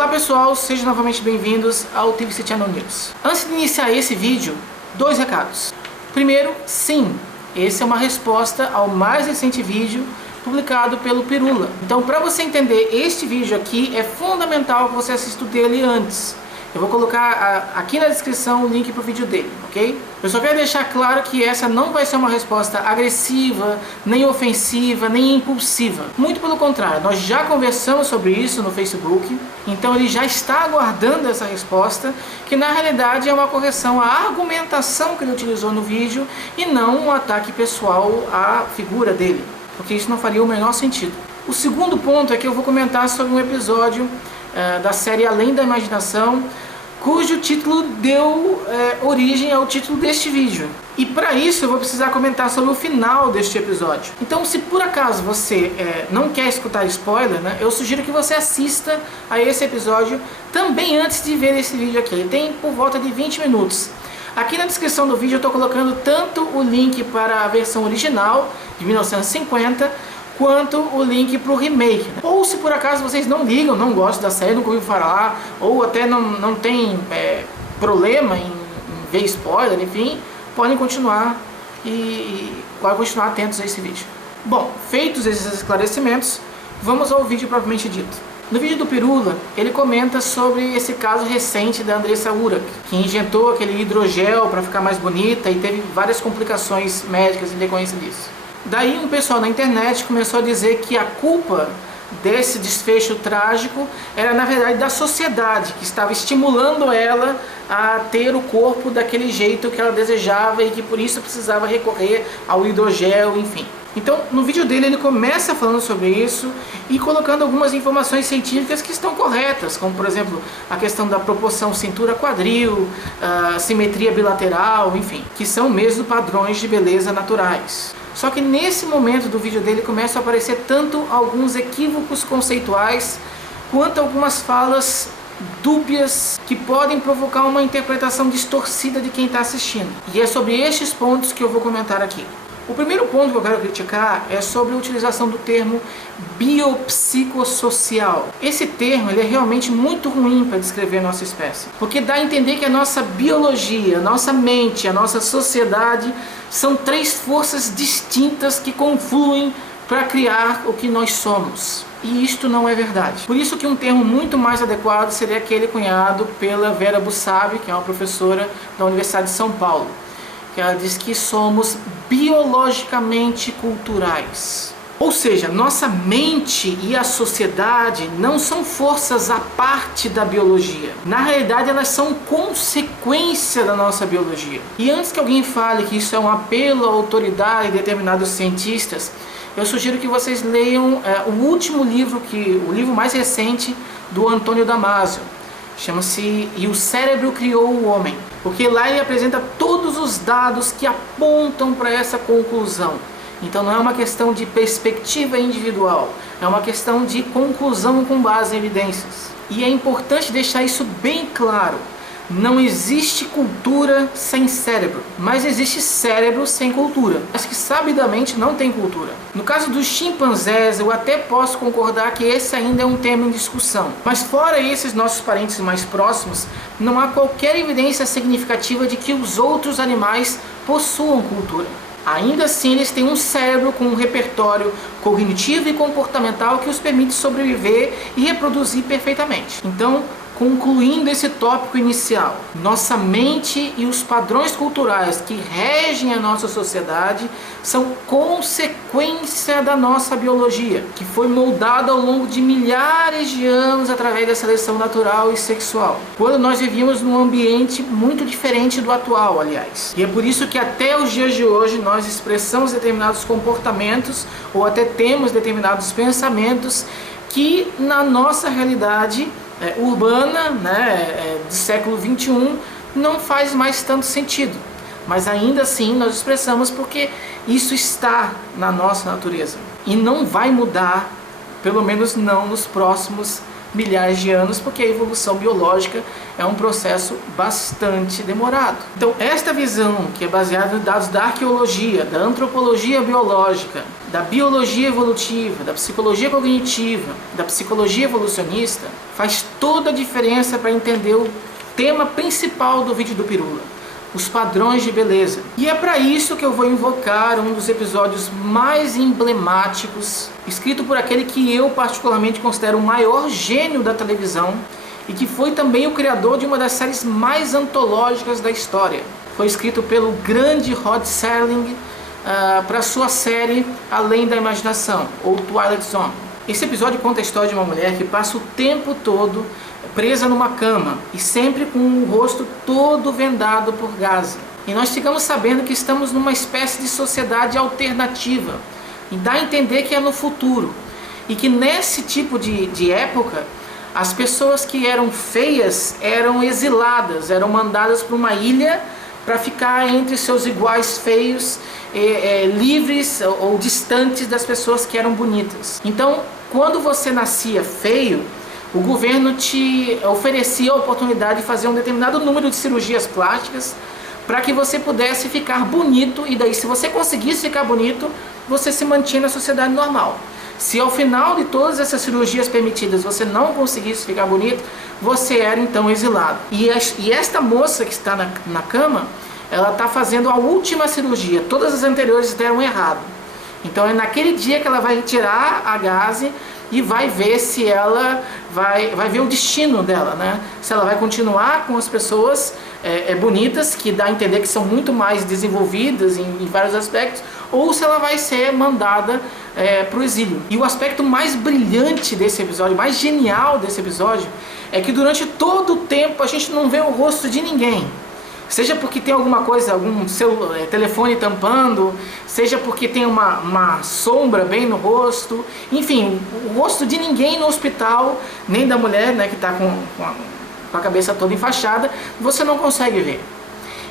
Olá pessoal, sejam novamente bem-vindos ao TVC Channel News. Antes de iniciar esse vídeo, 2 recados. Primeiro, sim, esse é uma resposta ao mais recente vídeo publicado pelo Pirula. Então, para você entender este vídeo aqui, é fundamental que você assista o dele antes. Eu vou colocar aqui na descrição o link para o vídeo dele, ok? Eu só quero deixar claro que essa não vai ser uma resposta agressiva, nem ofensiva, nem impulsiva. Muito pelo contrário, nós já conversamos sobre isso no Facebook, então ele já está aguardando essa resposta, que na realidade é uma correção à argumentação que ele utilizou no vídeo e não um ataque pessoal à figura dele, porque isso não faria o menor sentido. O segundo ponto é que eu vou comentar sobre um episódio da série Além da Imaginação, cujo título deu origem ao título deste vídeo. E para isso eu vou precisar comentar sobre o final deste episódio. Então, se por acaso você não quer escutar spoiler, né, eu sugiro que você assista a esse episódio também antes de ver esse vídeo aqui. Ele tem por volta de 20 minutos. Aqui na descrição do vídeo eu estou colocando tanto o link para a versão original de 1950, quanto o link para o remake. Ou se por acaso vocês não ligam, não gostam da série, nunca ouviram falar, ou até não tem problema em ver spoiler, enfim, podem continuar atentos a esse vídeo. Bom, feitos esses esclarecimentos, vamos ao vídeo propriamente dito. No vídeo do Pirula, ele comenta sobre esse caso recente da Andressa Urach, que injetou aquele hidrogel para ficar mais bonita e teve várias complicações médicas em decorrência disso. Daí um pessoal na internet começou a dizer que a culpa desse desfecho trágico era na verdade da sociedade, que estava estimulando ela a ter o corpo daquele jeito que ela desejava e que por isso precisava recorrer ao hidrogel, enfim. Então no vídeo dele ele começa falando sobre isso e colocando algumas informações científicas que estão corretas, como por exemplo a questão da proporção cintura-quadril, a simetria bilateral, enfim, que são mesmo padrões de beleza naturais. Só que nesse momento do vídeo dele começam a aparecer tanto alguns equívocos conceituais quanto algumas falas dúbias que podem provocar uma interpretação distorcida de quem está assistindo. E é sobre estes pontos que eu vou comentar aqui. O primeiro ponto que eu quero criticar é sobre a utilização do termo biopsicossocial. Esse termo ele é realmente muito ruim para descrever a nossa espécie, porque dá a entender que a nossa biologia, a nossa mente, a nossa sociedade são 3 forças distintas que confluem para criar o que nós somos. E isto não é verdade. Por isso que um termo muito mais adequado seria aquele cunhado pela Vera Bussabi, que é uma professora da Universidade de São Paulo, que ela diz que somos biologicamente culturais. Ou seja, nossa mente e a sociedade não são forças à parte da biologia. Na realidade, elas são consequência da nossa biologia. E antes que alguém fale que isso é um apelo à autoridade de determinados cientistas, eu sugiro que vocês leiam o último livro, o livro mais recente do Antônio Damasio. Chama-se E o Cérebro Criou o Homem, porque lá ele apresenta todos os dados que apontam para essa conclusão. Então não é uma questão de perspectiva individual, é uma questão de conclusão com base em evidências. E é importante deixar isso bem claro. Não existe cultura sem cérebro, mas existe cérebro sem cultura, mas que sabidamente não tem cultura. No caso dos chimpanzés, eu até posso concordar que esse ainda é um tema em discussão. Mas fora esses nossos parentes mais próximos, não há qualquer evidência significativa de que os outros animais possuam cultura. Ainda assim, eles têm um cérebro com um repertório cognitivo e comportamental que os permite sobreviver e reproduzir perfeitamente. Então, concluindo esse tópico inicial, nossa mente e os padrões culturais que regem a nossa sociedade são consequência da nossa biologia, que foi moldada ao longo de milhares de anos através da seleção natural e sexual, quando nós vivíamos num ambiente muito diferente do atual, aliás. E é por isso que até os dias de hoje nós expressamos determinados comportamentos ou até temos determinados pensamentos que na nossa realidade urbana, do século XXI, não faz mais tanto sentido. Mas ainda assim nós expressamos porque isso está na nossa natureza. E não vai mudar, pelo menos não nos próximos milhares de anos, porque a evolução biológica é um processo bastante demorado. Então, esta visão, que é baseada em dados da arqueologia, da antropologia biológica, da biologia evolutiva, da psicologia cognitiva, da psicologia evolucionista, faz toda a diferença para entender o tema principal do vídeo do Pirula: os padrões de beleza. E é para isso que eu vou invocar um dos episódios mais emblemáticos, escrito por aquele que eu particularmente considero o maior gênio da televisão e que foi também o criador de uma das séries mais antológicas da história. Foi escrito pelo grande Rod Serling para sua série Além da Imaginação, ou Twilight Zone. Esse episódio conta a história de uma mulher que passa o tempo todo presa numa cama e sempre com o rosto todo vendado por gaze. E nós ficamos sabendo que estamos numa espécie de sociedade alternativa, e dá a entender que é no futuro, e que nesse tipo de época as pessoas que eram feias eram exiladas, eram mandadas para uma ilha para ficar entre seus iguais feios, livres ou distantes das pessoas que eram bonitas. Então, quando você nascia feio, o governo te oferecia a oportunidade de fazer um determinado número de cirurgias plásticas para que você pudesse ficar bonito, e daí, se você conseguisse ficar bonito, você se mantinha na sociedade normal. Se ao final de todas essas cirurgias permitidas você não conseguisse ficar bonito, você era então exilado. E esta moça que está na cama, ela está fazendo a última cirurgia, todas as anteriores deram errado. Então é naquele dia que ela vai retirar a gaze e vai ver se ela vai ver o destino dela, né? Se ela vai continuar com as pessoas bonitas, que dá a entender que são muito mais desenvolvidas em vários aspectos, ou se ela vai ser mandada para o exílio. E o aspecto mais brilhante desse episódio, mais genial desse episódio, é que durante todo o tempo a gente não vê o rosto de ninguém. Seja porque tem alguma coisa, algum seu telefone tampando, seja porque tem uma sombra bem no rosto, enfim, o rosto de ninguém no hospital, nem da mulher, né, que está com a cabeça toda enfaixada, você não consegue ver.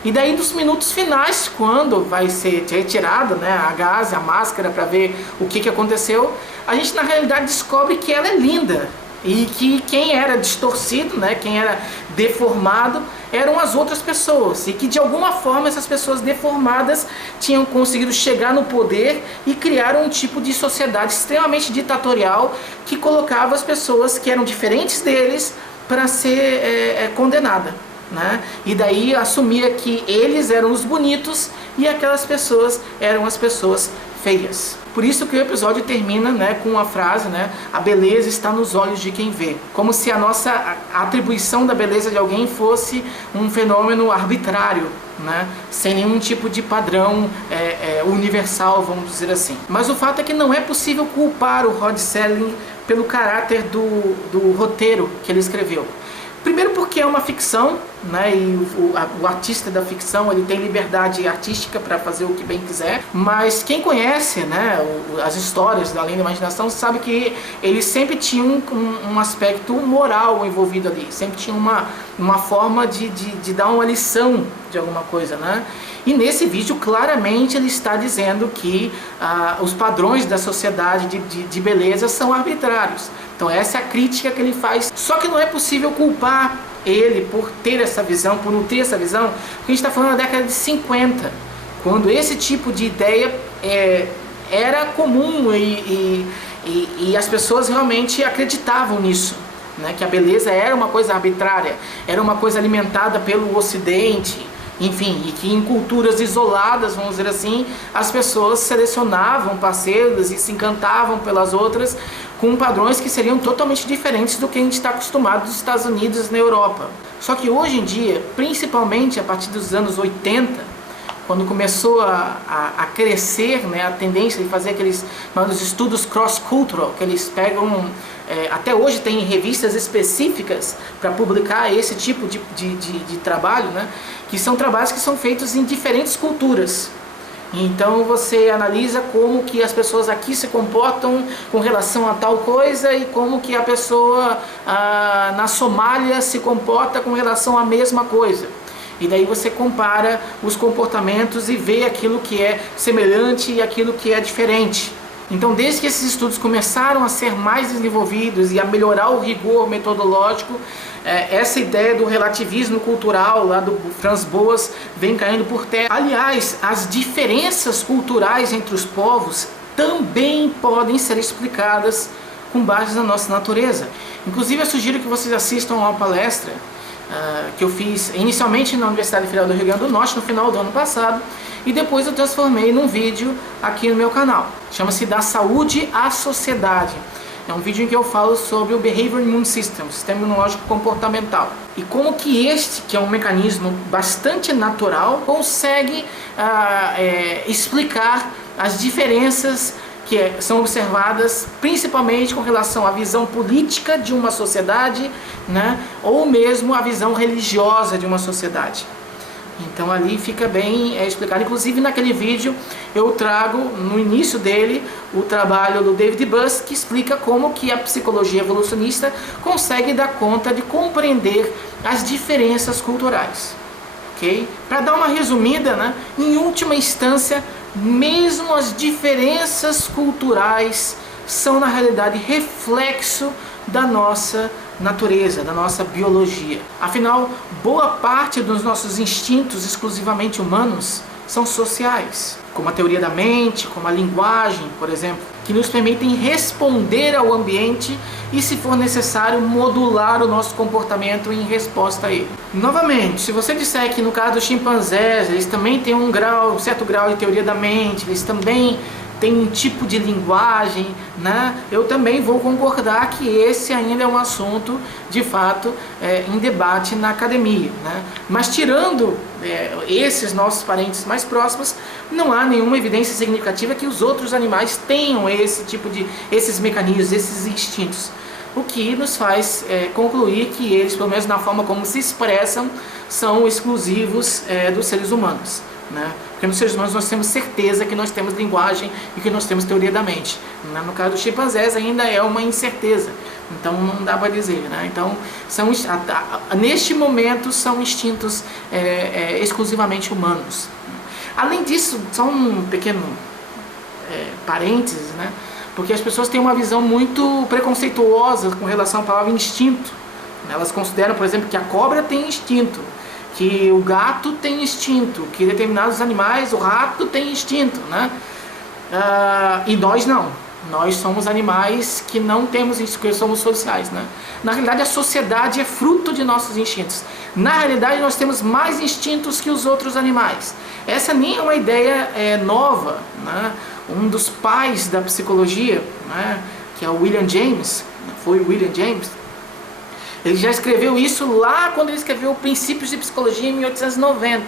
E daí nos minutos finais, quando vai ser retirada, né, a gaze, a máscara, para ver o que aconteceu, a gente na realidade descobre que ela é linda. E que quem era distorcido, né, quem era deformado, eram as outras pessoas. E que de alguma forma essas pessoas deformadas tinham conseguido chegar no poder e criar um tipo de sociedade extremamente ditatorial que colocava as pessoas que eram diferentes deles para ser condenada, né? E daí assumia que eles eram os bonitos e aquelas pessoas eram as pessoas feias. Por isso que o episódio termina, né, com a frase, né, a beleza está nos olhos de quem vê. Como se a atribuição da beleza de alguém fosse um fenômeno arbitrário, né, sem nenhum tipo de padrão universal, vamos dizer assim. Mas o fato é que não é possível culpar o Rod Serling pelo caráter do roteiro que ele escreveu. Primeiro porque é uma ficção, né, e o artista da ficção ele tem liberdade artística para fazer o que bem quiser, mas quem conhece, né, as histórias da Além da Imaginação sabe que ele sempre tinha um aspecto moral envolvido ali, sempre tinha uma forma de dar uma lição de alguma coisa, né? E nesse vídeo claramente ele está dizendo que os padrões da sociedade de beleza são arbitrários. Então essa é a crítica que ele faz. Só que não é possível culpar ele por ter essa visão, por não ter essa visão, porque a gente está falando da década de 50, quando esse tipo de ideia era comum e as pessoas realmente acreditavam nisso, né? Que a beleza era uma coisa arbitrária, era uma coisa alimentada pelo Ocidente, enfim, e que em culturas isoladas, vamos dizer assim, as pessoas selecionavam parceiras e se encantavam pelas outras com padrões que seriam totalmente diferentes do que a gente está acostumado nos Estados Unidos e na Europa. Só que hoje em dia, principalmente a partir dos anos 80, quando começou a crescer, né, a tendência de fazer aqueles estudos cross-cultural, que eles pegam, até hoje tem revistas específicas para publicar esse tipo de trabalho, né, que são trabalhos que são feitos em diferentes culturas. Então você analisa como que as pessoas aqui se comportam com relação a tal coisa e como que a pessoa na Somália se comporta com relação à mesma coisa. E daí você compara os comportamentos e vê aquilo que é semelhante e aquilo que é diferente. Então, desde que esses estudos começaram a ser mais desenvolvidos e a melhorar o rigor metodológico, essa ideia do relativismo cultural lá do Franz Boas vem caindo por terra. Aliás, as diferenças culturais entre os povos também podem ser explicadas com base na nossa natureza. Inclusive, eu sugiro que vocês assistam a uma palestra que eu fiz inicialmente na Universidade Federal do Rio Grande do Norte no final do ano passado, e depois eu transformei num vídeo aqui no meu canal. Chama-se Da Saúde à Sociedade. É um vídeo em que eu falo sobre o Behavior Immune System, o sistema imunológico comportamental, e como que este, que é um mecanismo bastante natural, consegue explicar as diferenças que são observadas principalmente com relação à visão política de uma sociedade, né, ou mesmo a visão religiosa de uma sociedade. Então ali fica bem explicado. Inclusive naquele vídeo eu trago no início dele o trabalho do David Buss, que explica como que a psicologia evolucionista consegue dar conta de compreender as diferenças culturais. Okay? Para dar uma resumida, né, em última instância, mesmo as diferenças culturais são na realidade reflexo da nossa natureza, da nossa biologia. Afinal, boa parte dos nossos instintos exclusivamente humanos são sociais, como a teoria da mente, como a linguagem, por exemplo, que nos permitem responder ao ambiente e, se for necessário, modular o nosso comportamento em resposta a ele. Novamente, se você disser que no caso dos chimpanzés, eles também têm um certo grau de teoria da mente, eles também tem um tipo de linguagem, né? Eu também vou concordar que esse ainda é um assunto, de fato, em debate na academia, né? Mas tirando esses nossos parentes mais próximos, não há nenhuma evidência significativa que os outros animais tenham esses mecanismos, esses instintos. O que nos faz concluir que eles, pelo menos na forma como se expressam, são exclusivos dos seres humanos. Né? Porque nos seres humanos nós temos certeza que nós temos linguagem e que nós temos teoria da mente. Né? No caso dos chimpanzés ainda é uma incerteza, então não dá para dizer. Né? Então, neste momento são instintos exclusivamente humanos. Além disso, só um pequeno parênteses, né? Porque as pessoas têm uma visão muito preconceituosa com relação à palavra instinto. Elas consideram, por exemplo, que a cobra tem instinto, que o gato tem instinto, que determinados animais, o rato tem instinto, né? E nós não. Nós somos animais que não temos instinto, porque somos sociais, né? Na realidade, a sociedade é fruto de nossos instintos. Na realidade, nós temos mais instintos que os outros animais. Essa nem é uma ideia nova, né? Um dos pais da psicologia, né, que é o William James, foi o William James, ele já escreveu isso lá quando ele escreveu Princípios de Psicologia em 1890,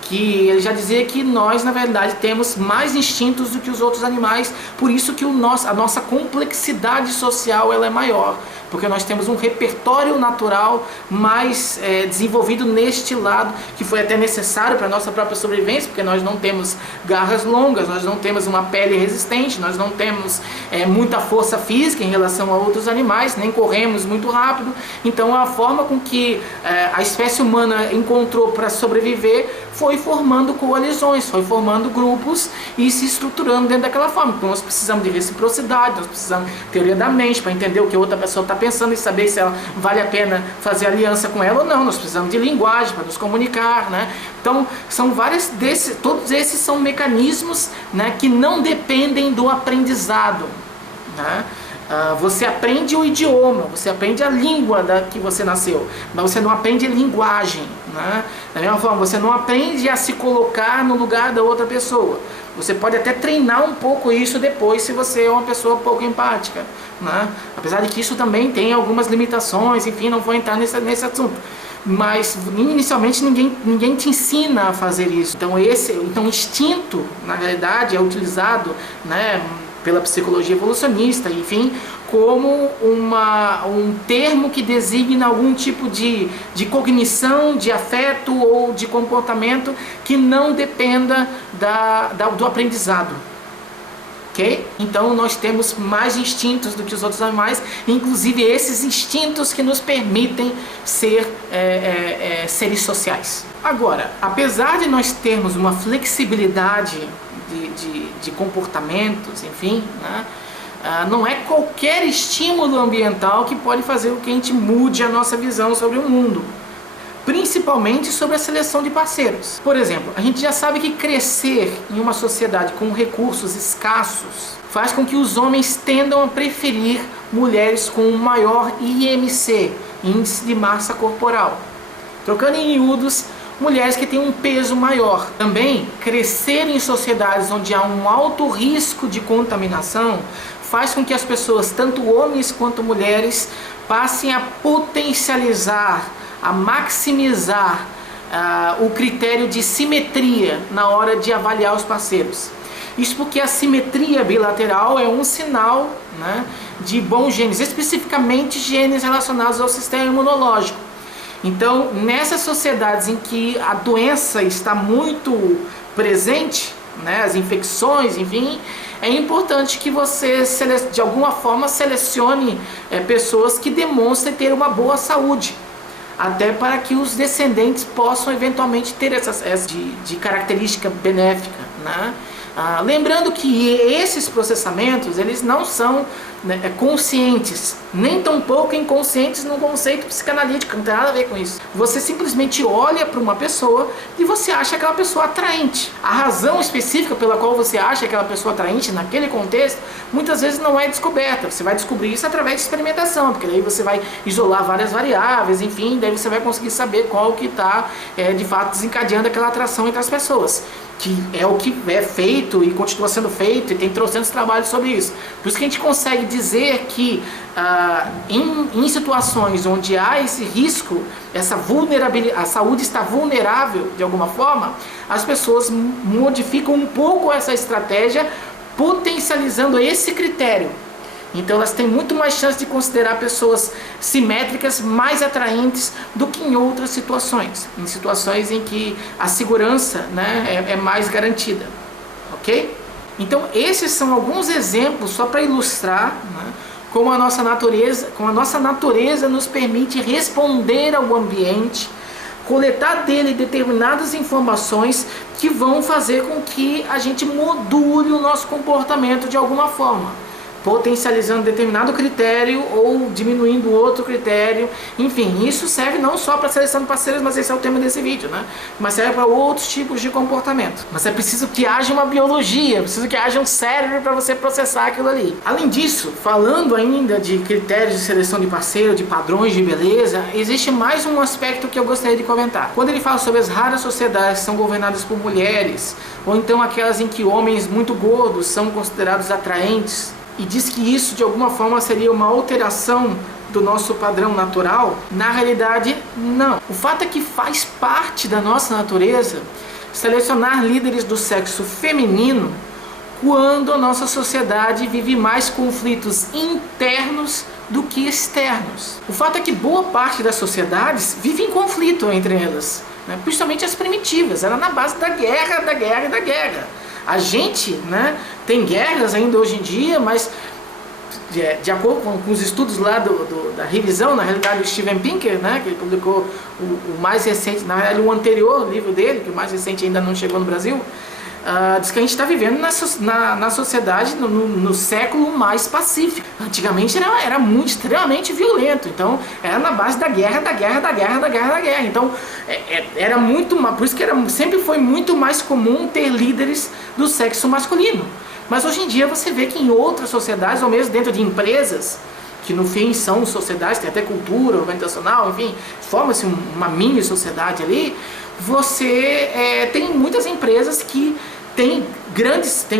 que ele já dizia que nós, na verdade, temos mais instintos do que os outros animais, por isso que a nossa complexidade social ela é maior, porque nós temos um repertório natural mais desenvolvido neste lado, que foi até necessário para a nossa própria sobrevivência, porque nós não temos garras longas, nós não temos uma pele resistente, nós não temos muita força física em relação a outros animais, nem corremos muito rápido. Então a forma com que a espécie humana encontrou para sobreviver foi formando coalizões, foi formando grupos e se estruturando dentro daquela forma. Então nós precisamos de reciprocidade, nós precisamos de teoria da mente para entender o que a outra pessoa está pensando e saber se ela vale a pena fazer aliança com ela ou não. Nós precisamos de linguagem para nos comunicar, né? Então são todos esses são mecanismos, né, que não dependem do aprendizado, né? Você aprende o idioma, você aprende a língua que você nasceu, mas você não aprende linguagem, né? Da mesma forma, você não aprende a se colocar no lugar da outra pessoa. Você pode até treinar um pouco isso depois, se você é uma pessoa pouco empática, né? Apesar de que isso também tem algumas limitações, enfim, não vou entrar nesse assunto. Mas inicialmente ninguém te ensina a fazer isso. Então o instinto, na realidade, é utilizado, né, pela psicologia evolucionista, enfim, como um termo que designa algum tipo de cognição, de afeto ou de comportamento que não dependa do aprendizado. Okay? Então nós temos mais instintos do que os outros animais, inclusive esses instintos que nos permitem ser seres sociais. Agora, apesar de nós termos uma flexibilidade de comportamentos, enfim, né? Não é qualquer estímulo ambiental que pode fazer com que a gente mude a nossa visão sobre o mundo, principalmente sobre a seleção de parceiros. Por exemplo, a gente já sabe que crescer em uma sociedade com recursos escassos faz com que os homens tendam a preferir mulheres com um maior IMC, índice de massa corporal. Trocando em miúdos, mulheres que têm um peso maior. Também, crescer em sociedades onde há um alto risco de contaminação faz com que as pessoas, tanto homens quanto mulheres, passem a potencializar, a maximizar o critério de simetria na hora de avaliar os parceiros. Isso porque a simetria bilateral é um sinal, né, de bons genes, especificamente genes relacionados ao sistema imunológico. Então, nessas sociedades em que a doença está muito presente, né, as infecções, enfim, é importante que você, de alguma forma, selecione pessoas que demonstrem ter uma boa saúde, até para que os descendentes possam eventualmente ter essa de característica benéfica, né? Lembrando que esses processamentos, eles não são, né, conscientes, nem tampouco inconscientes no conceito psicanalítico, não tem nada a ver com isso. Você simplesmente olha para uma pessoa e você acha aquela pessoa atraente. A razão específica pela qual você acha aquela pessoa atraente naquele contexto, muitas vezes não é descoberta. Você vai descobrir isso através de experimentação, porque daí você vai isolar várias variáveis, enfim, daí você vai conseguir saber qual que está de fato desencadeando aquela atração entre as pessoas, que é o que é feito e continua sendo feito, e tem trocentos trabalhos sobre isso. Por isso que a gente consegue dizer que em situações onde há esse risco, essa vulnerabilidade, a saúde está vulnerável de alguma forma, as pessoas modificam um pouco essa estratégia, potencializando esse critério. Então elas têm muito mais chance de considerar pessoas simétricas mais atraentes do que em outras situações. Em situações em que a segurança, né, é mais garantida. Ok? Então esses são alguns exemplos só para ilustrar, né, como a nossa natureza nos permite responder ao ambiente, coletar dele determinadas informações que vão fazer com que a gente module o nosso comportamento de alguma forma, potencializando determinado critério ou diminuindo outro critério. Enfim, isso serve não só para a seleção de parceiros, mas esse é o tema desse vídeo, né? Mas serve para outros tipos de comportamento. Mas é preciso que haja uma biologia, é preciso que haja um cérebro para você processar aquilo ali. Além disso, falando ainda de critérios de seleção de parceiro, de padrões de beleza, existe mais um aspecto que eu gostaria de comentar. Quando ele fala sobre as raras sociedades que são governadas por mulheres, ou então aquelas em que homens muito gordos são considerados atraentes, e diz que isso de alguma forma seria uma alteração do nosso padrão natural, na realidade não. O fato é que faz parte da nossa natureza selecionar líderes do sexo feminino quando a nossa sociedade vive mais conflitos internos do que externos. O fato é que boa parte das sociedades vive em conflito entre elas, né? Principalmente as primitivas, era na base da guerra, da guerra e da guerra. A gente, né, tem guerras ainda hoje em dia, mas de acordo com os estudos lá da revisão, na realidade, do Steven Pinker, né, que ele publicou o mais recente, na realidade o anterior livro dele, que o mais recente ainda não chegou no Brasil, diz que a gente está vivendo na sociedade no século mais pacífico. Antigamente era muito extremamente violento, então era na base da guerra, da guerra, da guerra, da guerra, da guerra. Então era muito, por isso que sempre foi muito mais comum ter líderes do sexo masculino. Mas hoje em dia você vê que em outras sociedades, ou mesmo dentro de empresas, que no fim são sociedades, tem até cultura organizacional, enfim, forma-se uma mini sociedade ali, você tem muitas empresas que tem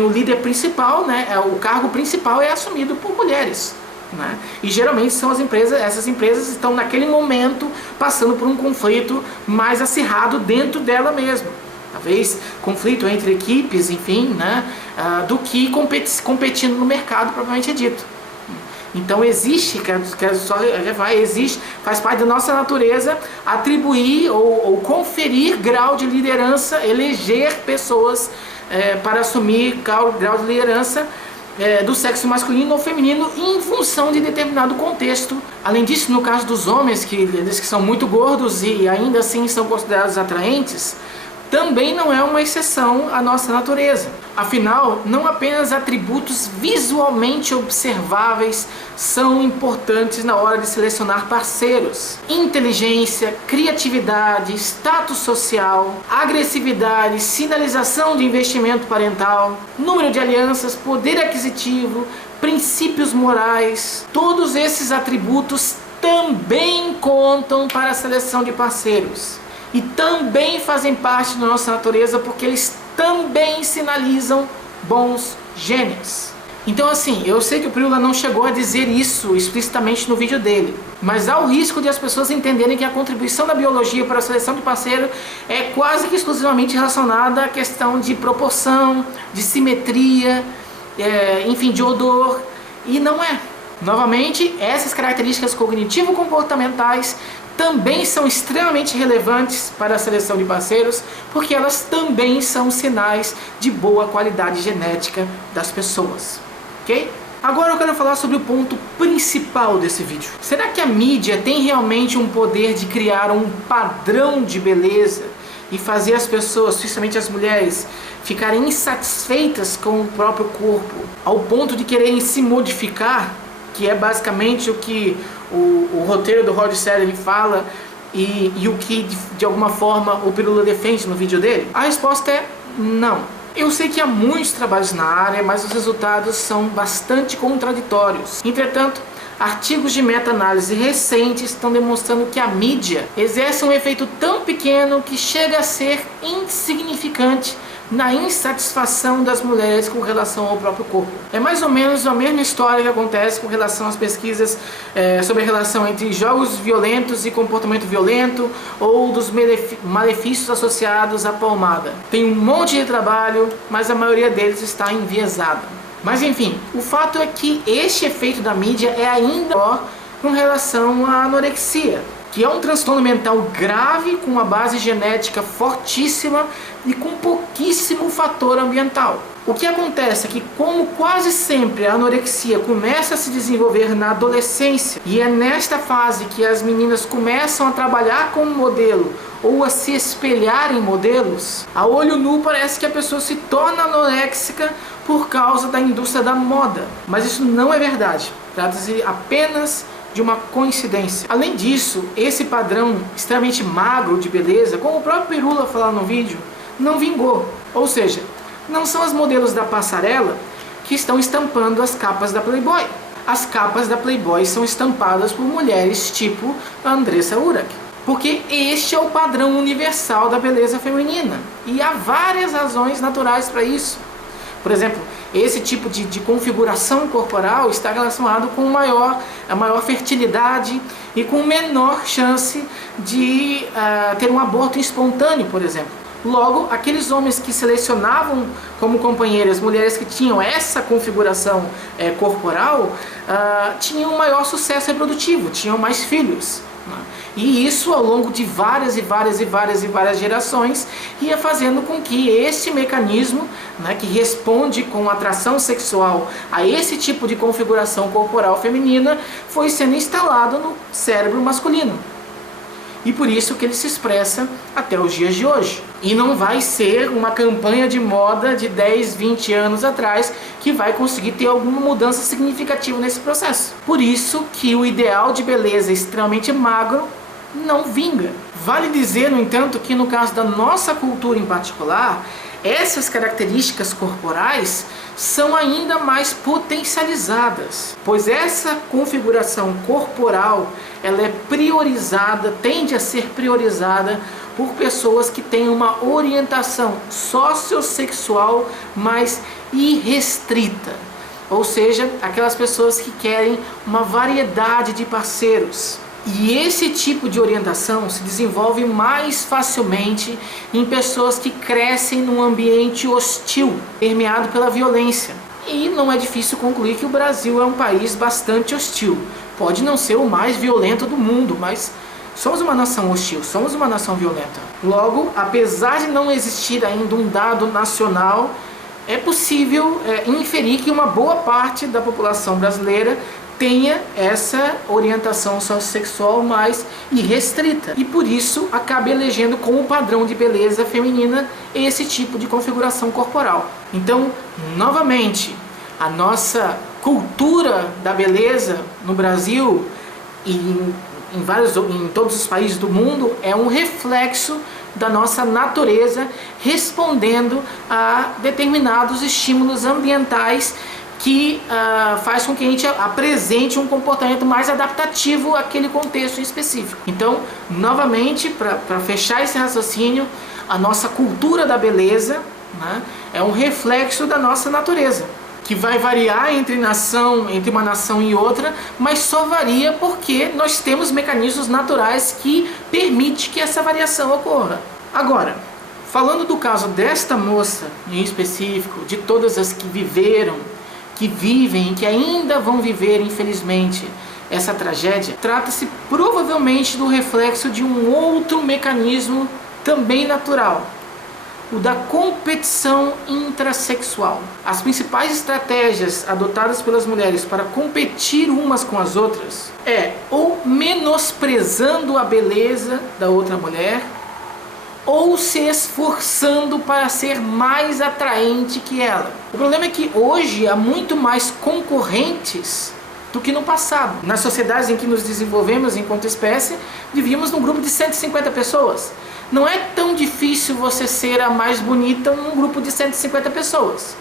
o líder principal, né, o cargo principal é assumido por mulheres, né, e geralmente são essas empresas estão naquele momento passando por um conflito mais acirrado dentro dela mesma, talvez conflito entre equipes, enfim, né, do que competindo no mercado propriamente dito. Então existe, faz parte da nossa natureza atribuir ou conferir grau de liderança, eleger pessoas para assumir grau de liderança do sexo masculino ou feminino em função de determinado contexto. Além disso, no caso dos homens, que são muito gordos e ainda assim são considerados atraentes, também não é uma exceção à nossa natureza. Afinal, não apenas atributos visualmente observáveis são importantes na hora de selecionar parceiros. Inteligência, criatividade, status social, agressividade, sinalização de investimento parental, número de alianças, poder aquisitivo, princípios morais, todos esses atributos também contam para a seleção de parceiros. E também fazem parte da nossa natureza, porque eles também sinalizam bons genes. Então assim, eu sei que o Pirula não chegou a dizer isso explicitamente no vídeo dele, mas há o risco de as pessoas entenderem que a contribuição da biologia para a seleção de parceiro é quase que exclusivamente relacionada à questão de proporção, de simetria, enfim, de odor, e não é. Novamente, essas características cognitivo-comportamentais também são extremamente relevantes para a seleção de parceiros, porque elas também são sinais de boa qualidade genética das pessoas, ok? Agora eu quero falar sobre o ponto principal desse vídeo. Será que a mídia tem realmente um poder de criar um padrão de beleza e fazer as pessoas, principalmente as mulheres, ficarem insatisfeitas com o próprio corpo, ao ponto de quererem se modificar, que é basicamente o que o roteiro do Rod Serling fala e o que de alguma forma o Pirula defende no vídeo dele? A resposta é não. Eu sei que há muitos trabalhos na área, mas os resultados são bastante contraditórios. Entretanto, artigos de meta-análise recentes estão demonstrando que a mídia exerce um efeito tão pequeno que chega a ser insignificante na insatisfação das mulheres com relação ao próprio corpo. É mais ou menos a mesma história que acontece com relação às pesquisas sobre a relação entre jogos violentos e comportamento violento, ou dos malefícios associados à palmada. Tem um monte de trabalho, mas a maioria deles está enviesada. Mas enfim, o fato é que este efeito da mídia é ainda maior com relação à anorexia, que é um transtorno mental grave com uma base genética fortíssima e com pouquíssimo fator ambiental. O que acontece é que, como quase sempre a anorexia começa a se desenvolver na adolescência, e é nesta fase que as meninas começam a trabalhar como modelo ou a se espelhar em modelos, a olho nu parece que a pessoa se torna anoréxica por causa da indústria da moda. Mas isso não é verdade. Trata-se apenas de uma coincidência. Além disso, esse padrão extremamente magro de beleza, como o próprio Pirula falou no vídeo, não vingou. Ou seja, não são as modelos da passarela que estão estampando as capas da Playboy. As capas da Playboy são estampadas por mulheres tipo a Andressa Urach, porque este é o padrão universal da beleza feminina. E há várias razões naturais para isso. Por exemplo, esse tipo de configuração corporal está relacionado com a maior fertilidade e com menor chance de ter um aborto espontâneo, por exemplo. Logo, aqueles homens que selecionavam como companheiras mulheres que tinham essa configuração corporal tinham um maior sucesso reprodutivo, tinham mais filhos. E isso, ao longo de várias gerações, ia fazendo com que esse mecanismo, que responde com atração sexual a esse tipo de configuração corporal feminina, foi sendo instalado no cérebro masculino. E por isso que ele se expressa até os dias de hoje. E não vai ser uma campanha de moda de 10, 20 anos atrás que vai conseguir ter alguma mudança significativa nesse processo. Por isso que o ideal de beleza extremamente magro não vinga. Vale dizer, no entanto, que no caso da nossa cultura em particular, essas características corporais são ainda mais potencializadas, pois essa configuração corporal ela é priorizada, tende a ser priorizada por pessoas que têm uma orientação sociossexual mais irrestrita, ou seja, aquelas pessoas que querem uma variedade de parceiros. E esse tipo de orientação se desenvolve mais facilmente em pessoas que crescem num ambiente hostil, permeado pela violência. E não é difícil concluir que o Brasil é um país bastante hostil. Pode não ser o mais violento do mundo, mas somos uma nação hostil, somos uma nação violenta. Logo, apesar de não existir ainda um dado nacional, é possível inferir que uma boa parte da população brasileira tenha essa orientação sociossexual mais irrestrita e por isso acaba elegendo como padrão de beleza feminina esse tipo de configuração corporal. Então, novamente, a nossa cultura da beleza no Brasil e em todos os países do mundo é um reflexo da nossa natureza respondendo a determinados estímulos ambientais que faz com que a gente apresente um comportamento mais adaptativo àquele contexto específico. Então, novamente, para fechar esse raciocínio, a nossa cultura da beleza, né, é um reflexo da nossa natureza, que vai variar entre uma nação e outra, mas só varia porque nós temos mecanismos naturais que permitem que essa variação ocorra. Agora, falando do caso desta moça em específico, de todas as que viveram, que vivem e que ainda vão viver, infelizmente, essa tragédia, trata-se provavelmente do reflexo de um outro mecanismo também natural, o da competição intrasexual. As principais estratégias adotadas pelas mulheres para competir umas com as outras é ou menosprezando a beleza da outra mulher, ou se esforçando para ser mais atraente que ela. O problema é que hoje há muito mais concorrentes do que no passado. Nas sociedades em que nos desenvolvemos enquanto espécie, vivíamos num grupo de 150 pessoas. Não é tão difícil você ser a mais bonita num grupo de 150 pessoas.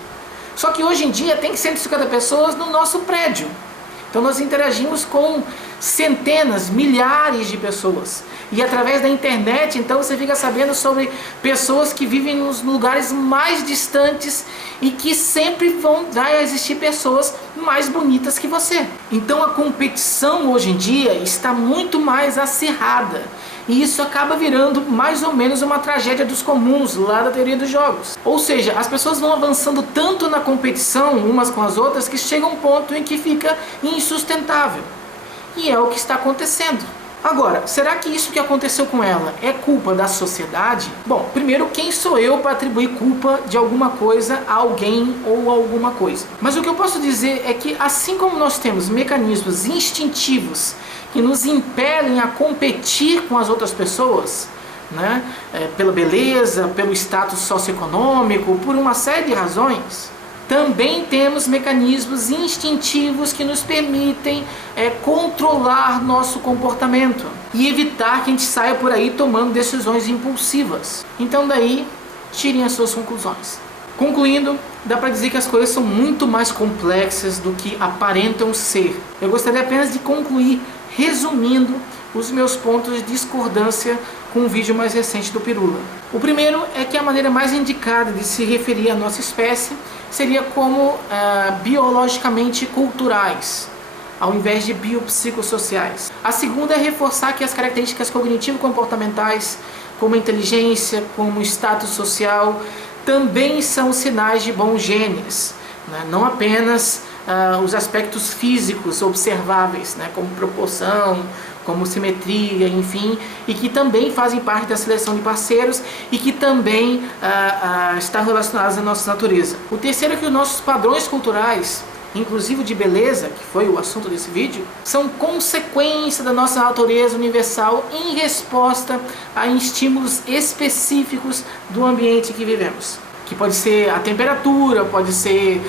Só que hoje em dia tem 150 pessoas no nosso prédio. Então nós interagimos com centenas, milhares de pessoas. E através da internet, então você fica sabendo sobre pessoas que vivem nos lugares mais distantes e que sempre vai existir pessoas mais bonitas que você. Então a competição hoje em dia está muito mais acirrada. E isso acaba virando mais ou menos uma tragédia dos comuns lá da teoria dos jogos. Ou seja, as pessoas vão avançando tanto na competição umas com as outras que chega um ponto em que fica insustentável. E é o que está acontecendo. Agora, será que isso que aconteceu com ela é culpa da sociedade? Bom, primeiro, quem sou eu para atribuir culpa de alguma coisa a alguém ou a alguma coisa? Mas o que eu posso dizer é que assim como nós temos mecanismos instintivos que nos impelem a competir com as outras pessoas, né, pela beleza, pelo status socioeconômico, por uma série de razões, também temos mecanismos instintivos que nos permitem controlar nosso comportamento e evitar que a gente saia por aí tomando decisões impulsivas. Então daí, tirem as suas conclusões. Concluindo, dá para dizer que as coisas são muito mais complexas do que aparentam ser. Eu gostaria apenas de concluir resumindo os meus pontos de discordância com o vídeo mais recente do Pirula. O primeiro é que a maneira mais indicada de se referir à nossa espécie seria como biologicamente culturais, ao invés de biopsicossociais. A segunda é reforçar que as características cognitivo-comportamentais, como inteligência, como status social, também são sinais de bons genes, né? Não apenas os aspectos físicos observáveis, né? Como proporção, como simetria, enfim, e que também fazem parte da seleção de parceiros e que também estão relacionados à nossa natureza. O terceiro é que os nossos padrões culturais, inclusive de beleza, que foi o assunto desse vídeo, são consequência da nossa natureza universal em resposta a estímulos específicos do ambiente que vivemos. Que pode ser a temperatura, pode ser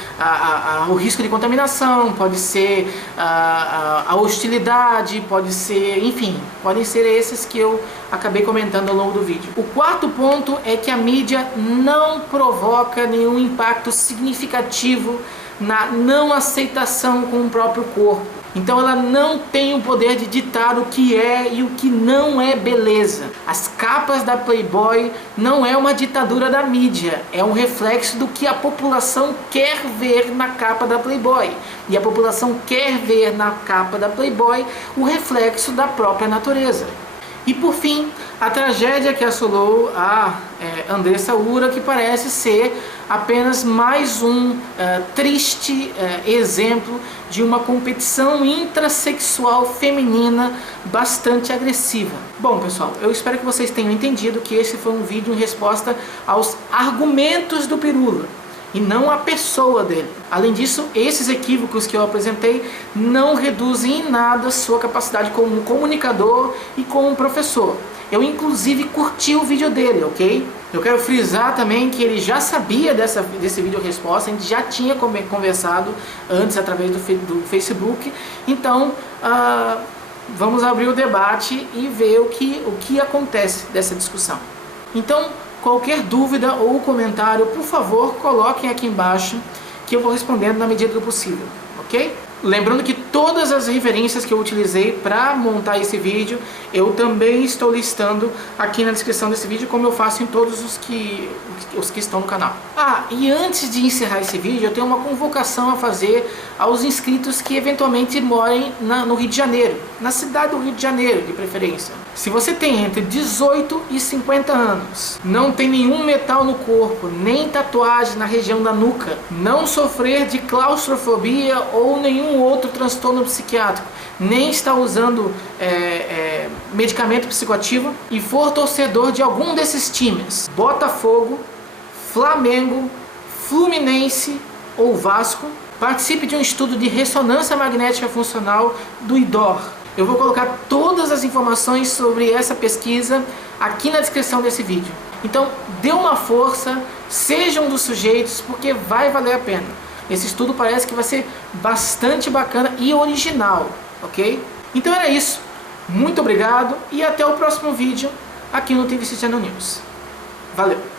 o risco de contaminação, pode ser a hostilidade, pode ser, enfim, podem ser esses que eu acabei comentando ao longo do vídeo. O quarto ponto é que a mídia não provoca nenhum impacto significativo na não aceitação com o próprio corpo. Então ela não tem o poder de ditar o que é e o que não é beleza. As capas da Playboy não é uma ditadura da mídia, é um reflexo do que a população quer ver na capa da Playboy. E a população quer ver na capa da Playboy o reflexo da própria natureza. E por fim, a tragédia que assolou a Andressa Urra, que parece ser apenas mais um triste exemplo de uma competição intrasexual feminina bastante agressiva. Bom, pessoal, eu espero que vocês tenham entendido que esse foi um vídeo em resposta aos argumentos do Pirula. e não a pessoa dele. Além disso, esses equívocos que eu apresentei não reduzem em nada sua capacidade como comunicador e como professor. Eu inclusive curti o vídeo dele, ok? Eu quero frisar também que ele já sabia desse vídeo resposta, a gente já tinha conversado antes através do Facebook. Então, vamos abrir o debate e ver o que acontece dessa discussão. Então, qualquer dúvida ou comentário, por favor, coloquem aqui embaixo que eu vou respondendo na medida do possível, ok? Lembrando que todas as referências que eu utilizei para montar esse vídeo, eu também estou listando aqui na descrição desse vídeo, como eu faço em todos os que estão no canal. E antes de encerrar esse vídeo, eu tenho uma convocação a fazer aos inscritos que eventualmente morem no Rio de Janeiro, na cidade do Rio de Janeiro, de preferência. Se você tem entre 18 e 50 anos, não tem nenhum metal no corpo, nem tatuagem na região da nuca, não sofrer de claustrofobia ou nenhum outro transtorno psiquiátrico, nem está usando medicamento psicoativo e for torcedor de algum desses times, Botafogo, Flamengo, Fluminense ou Vasco, participe de um estudo de ressonância magnética funcional do IDOR. Eu vou colocar todas as informações sobre essa pesquisa aqui na descrição desse vídeo. Então, dê uma força, seja um dos sujeitos, porque vai valer a pena. Esse estudo parece que vai ser bastante bacana e original, ok? Então era isso. Muito obrigado e até o próximo vídeo aqui no TVC Channel News. Valeu!